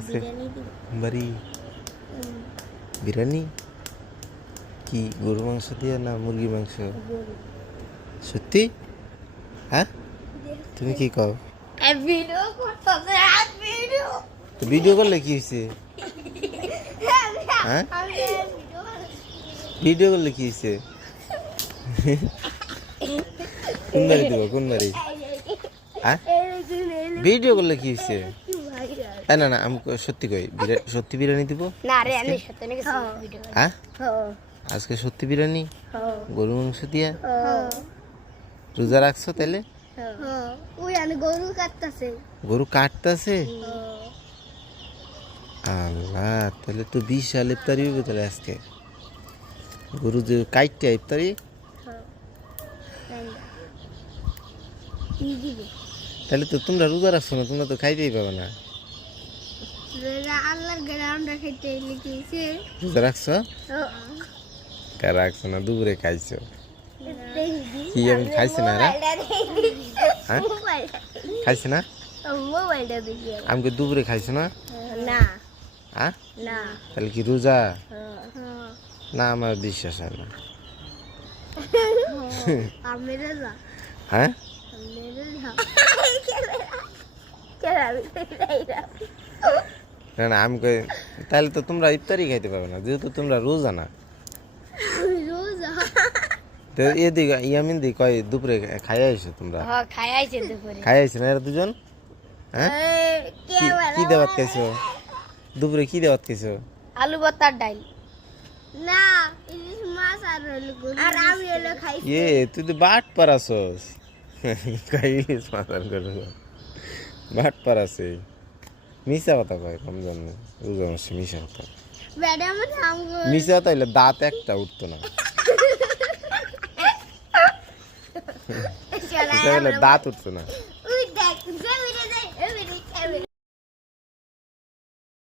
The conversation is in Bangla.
আছে বিরিয়ানি দিব বাড়ি বিরিয়ানি কি গরু মাংস দিয়ে না মুরগি মাংস গরু সত্যি হ্যাঁ তুমি কি কও ভিডিও করতেছে ভিডিও তো ভিডিও করলে কি হয়েছে হ্যাঁ ভিডিও করলে কি হয়েছে কোন বাড়ি দিব কোন বাড়ি হ্যাঁ ভিডিও করলে কি হয়েছে না না আমি সত্যি কই সত্যি বিরিয়ানি দিব না রে আমি সত্যি নাকি ভিডিও হ্যাঁ হ্যাঁ আজকে সত্যি বিরিয়ানি হ্যাঁ গরু মাংস দিয়া রোজা রাখছো তাইলে ওই আমি গরু কাটতাছে গরু কাটতেছে আল্লাহ তাহলে তো বিশাল ইফতারি হবে তাহলে আজকে গরু যে কাইটটা ইফতারি তাহলে তো তোমরা রোজা রাখছো না তোমরা তো খাইতেই পাবে না আল্লাহর গ্রাউন্ডে খাইতে লিখেছে রোজা রাখছো রাখছো না দুপুরে খাইছো কি আমি খাইছি না হ্যাঁ খাইছি না মোবাইলটা দেখি আমি কি দুপুরে খাইছো না না হ্যাঁ না তাহলে কি রোজা না আমার বিশ্বাস হয় না আমি রেজা হ্যাঁ আমি রেজা না না আমি কই তাহলে তো তোমরা ইফতারি খাইতে পারবে না যেহেতু তোমরা রোজা না রোজা তো এদিকে ইয়ামিন দি কয় দুপুরে খাই আইছো তোমরা হ্যাঁ খাই আইছে দুপুরে খাই আইছো না এরা দুজন হ্যাঁ কি দেওয়াত খাইছো দুপুরে কি দেওয়াত খাইছো আলু ভর্তার ডাল না ইলিশ মাছ আর হলো আর আমি হলো খাইছি তুই তো বাট পারাছস খাইলিস মাথার করে বাট পারাছে মিশা কথা কয় কম জানি রোজা মাসে মিশা কথা ম্যাডাম আমগো মিশা কথা হইলে দাঁত একটা উঠতো না এটা হইলে দাঁত উঠতো না